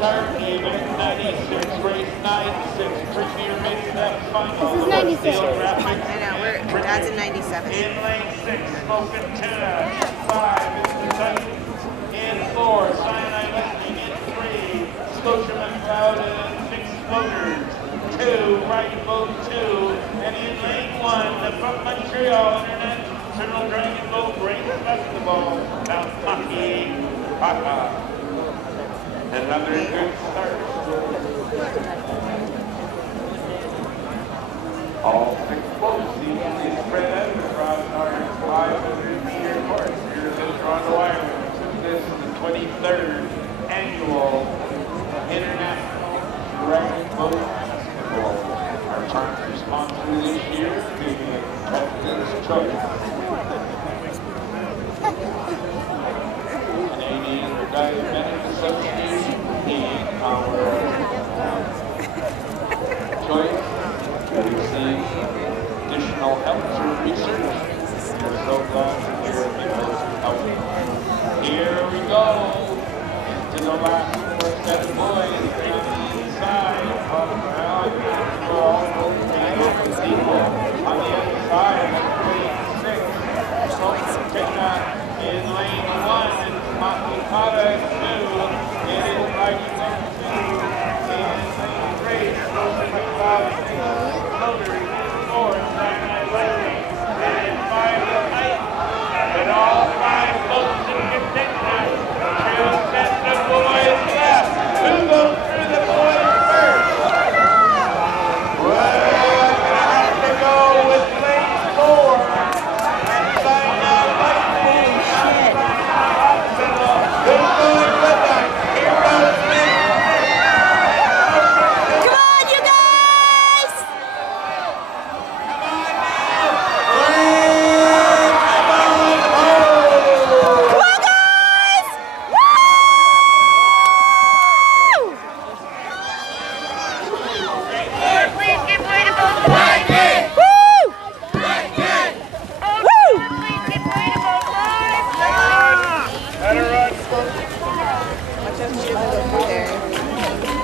start, David, 96, race 9-6, Premier makes that final. This is 96. I know, that's in 97. In lane 6, Smoking Tuna, 5 is the Titans. In 4, Sinai Lightning. In 3, Scotia McLeod and Six Floaters. 2, Right Boat 2. And in lane 1, from Montreal International Dragon Boat Race Festival, Mount Hockey, Paka. Another good start. All 6 boats evenly spread out across our 500-meter course here in Toronto, Ireland. This is the 23rd annual International Dragon Boat Festival. Our partner sponsor this year is President's Choice.